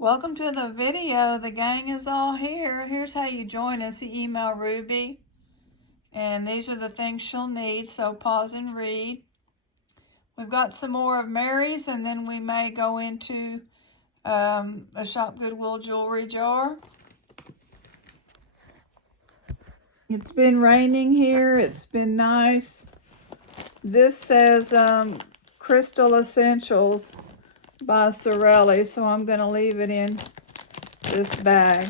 Welcome to the video. The gang is all here. Here's how you join us. You email Ruby, and these are the things she'll need, so pause and read. We've got some more of Mary's, and then we may go into a Shop Goodwill jewelry jar. It's been raining here. It's been nice. This says Crystal Essentials by Sorelli, so I'm going to leave it in this bag.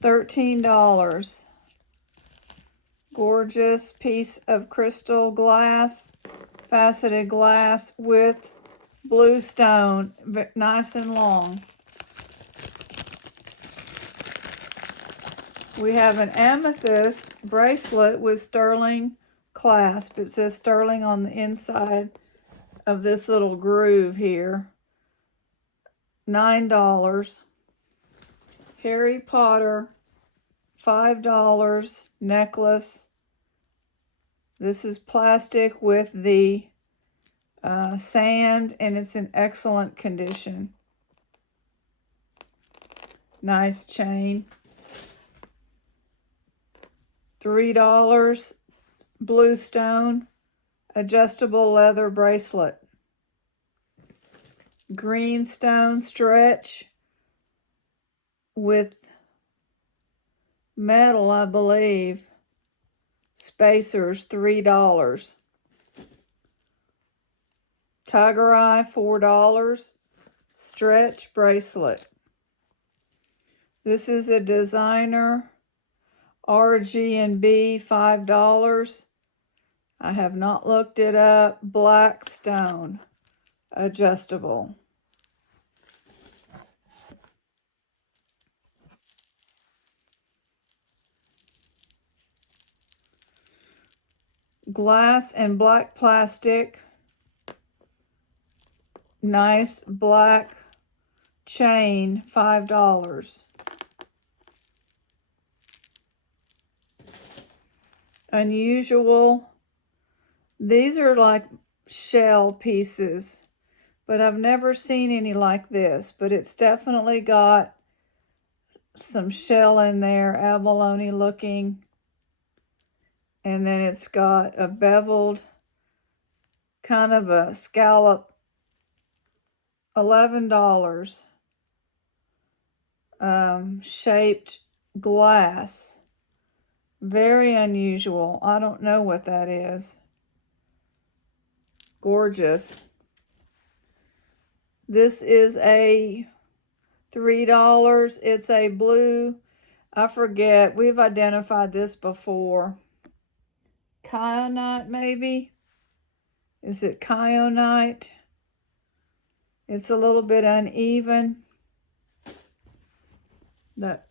$13. Gorgeous piece of crystal glass, faceted glass with blue stone, nice and long. We have an amethyst bracelet with sterling clasp. It says sterling on the inside of this little groove here. $9. Harry Potter, $5 necklace. This is plastic with the sand, and it's in excellent condition. Nice chain. $3 blue stone adjustable leather bracelet. Green stone stretch with metal, I believe. Spacers, $3. Tiger eye, $4. Stretch bracelet. This is a designer RG&B, $5. I have not looked it up. Black stone, adjustable. Glass and black plastic. Nice black chain, $5. Unusual. These are like shell pieces, but I've never seen any like this, but it's definitely got some shell in there, abalone looking. And then it's got a beveled, kind of a scallop, $11. Shaped glass. Very unusual. I don't know what that is. Gorgeous. This is a $3. It's a blue, I forget. We've identified this before. Kyanite, maybe? Is it kyanite? It's a little bit uneven. That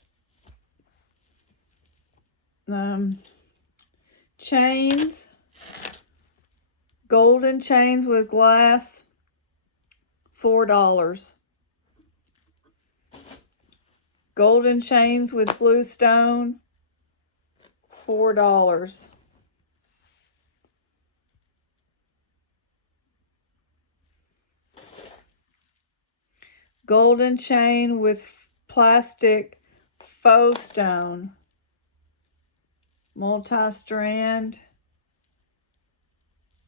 chains, golden chains with glass, $4. Golden chains with blue stone, $4. Golden chain with plastic faux stone, multi-strand,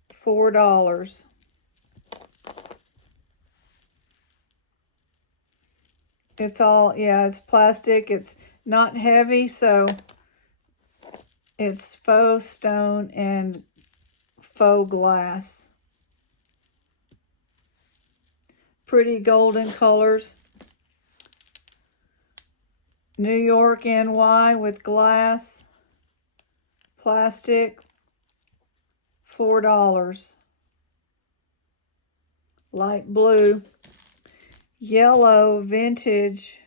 $4. It's all, yeah, it's plastic. It's not heavy, so it's faux stone and faux glass. Pretty golden colors. New York NY with glass, plastic, $4. Light blue. Yellow vintage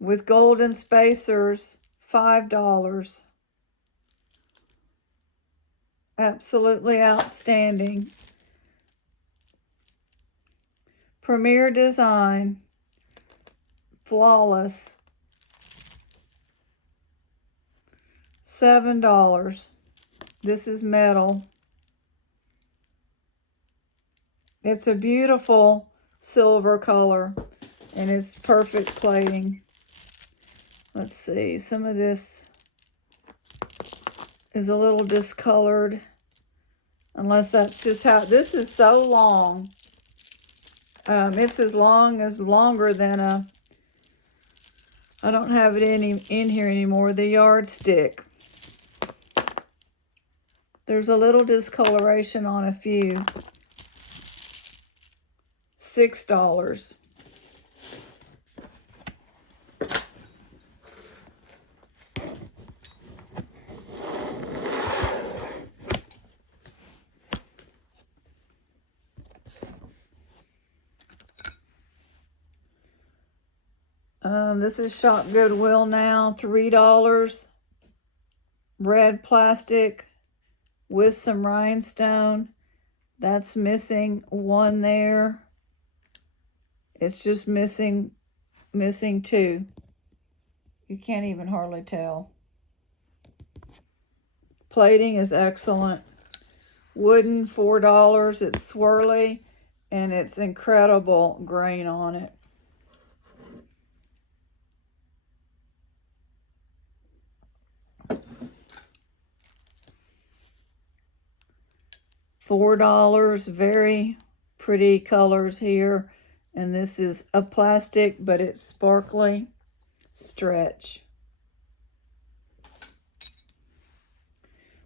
with golden spacers, $5. Absolutely outstanding. Premier design, flawless, $7. This is metal. It's a beautiful silver color, and it's perfect plating. Let's see, some of this is a little discolored, unless that's just how, this is so long. It's longer than a, I don't have it in here anymore, the yardstick. There's a little discoloration on a few. $6. This is Shop Goodwill now, $3. Red plastic with some rhinestone. That's missing one there. It's just missing two. You can't even hardly tell. Plating is excellent. Wooden, $4. It's swirly, and it's incredible grain on it. $4, very pretty colors here. And this is a plastic, but it's sparkly. Stretch.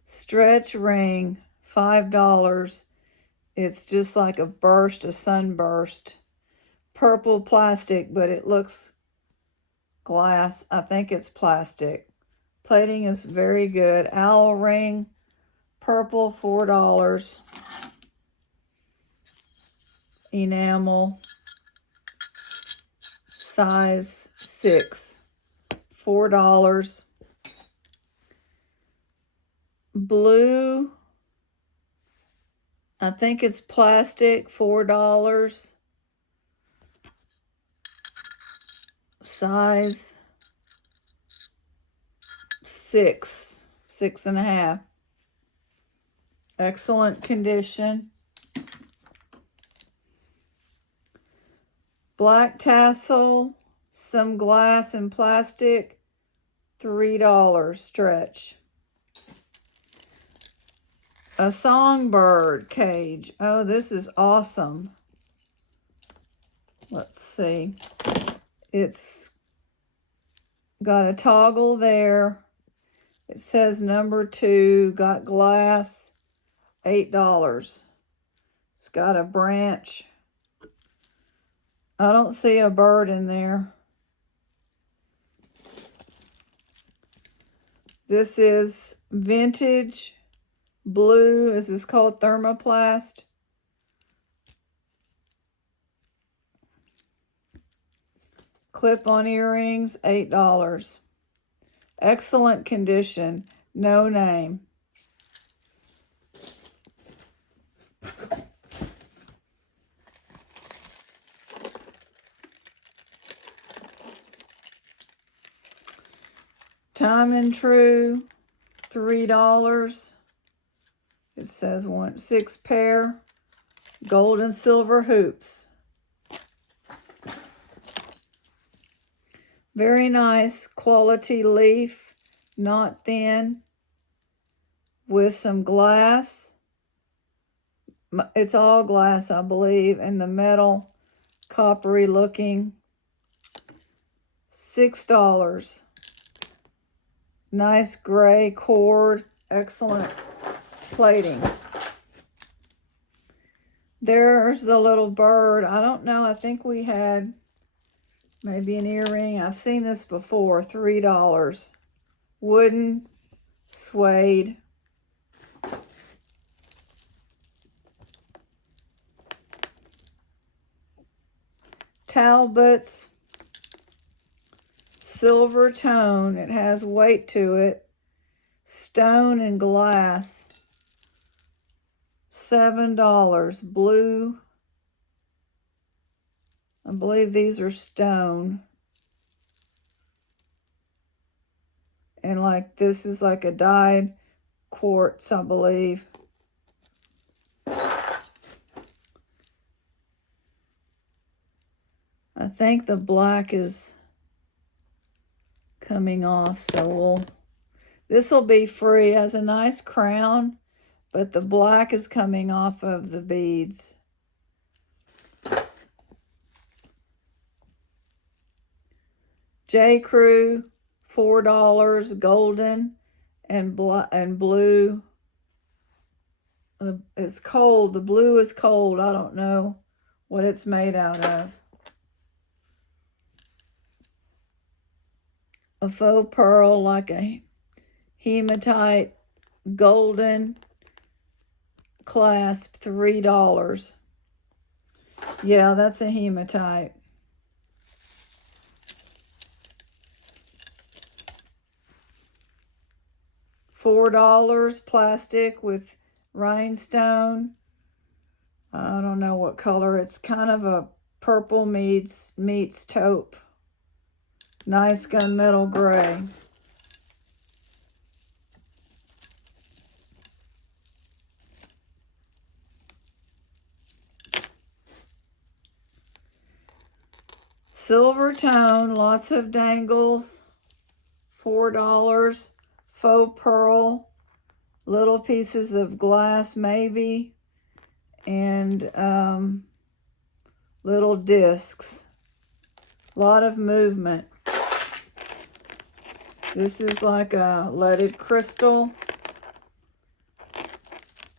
Stretch ring, $5. It's just like a burst, a sunburst. Purple plastic, but it looks glass. I think it's plastic. Plating is very good. Owl ring, purple, $4. Enamel, size 6, $4. Blue, I think it's plastic, $4. Size 6, 6.5. Excellent condition. Black tassel, some glass and plastic, $3. Stretch. A songbird cage. Oh, this is awesome. Let's see. It's got a toggle there. It says number 2, got glass, $8. It's got a branch. I don't see a bird in there. This is vintage blue. This is called Thermoplast. Clip-on earrings, $8. Excellent condition, no name. Time and True, $3. It says 6 pair, gold and silver hoops. Very nice quality leaf, not thin, with some glass. It's all glass, I believe, and the metal, coppery looking. $6. Nice gray cord, excellent plating. There's the little bird. I don't know, I think we had maybe an earring. I've seen this before, $3. Wooden, suede. Talbot's silver tone. It has weight to it. Stone and glass. $7. Blue. I believe these are stone. And like this is like a dyed quartz, I believe. think the black is coming off, so this will be free. It has a nice crown, but the black is coming off of the beads. J. Crew, $4, golden and blue. It's cold. The blue is cold. I don't know what it's made out of. A faux pearl, like a hematite golden clasp, $3. Yeah, that's a hematite. $4, plastic with rhinestone. I don't know what color. It's kind of a purple meets taupe. Nice gunmetal gray. Silver tone, lots of dangles, $4. Faux pearl, little pieces of glass maybe, and little discs. A lot of movement. This is like a leaded crystal,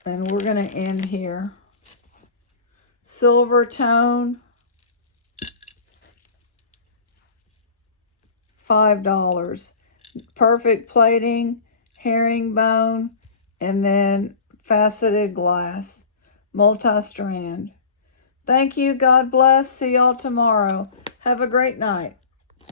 and we're going to end here. Silver tone, $5. Perfect plating, herringbone, and then faceted glass, multi-strand. Thank you. God bless. See y'all tomorrow. Have a great night.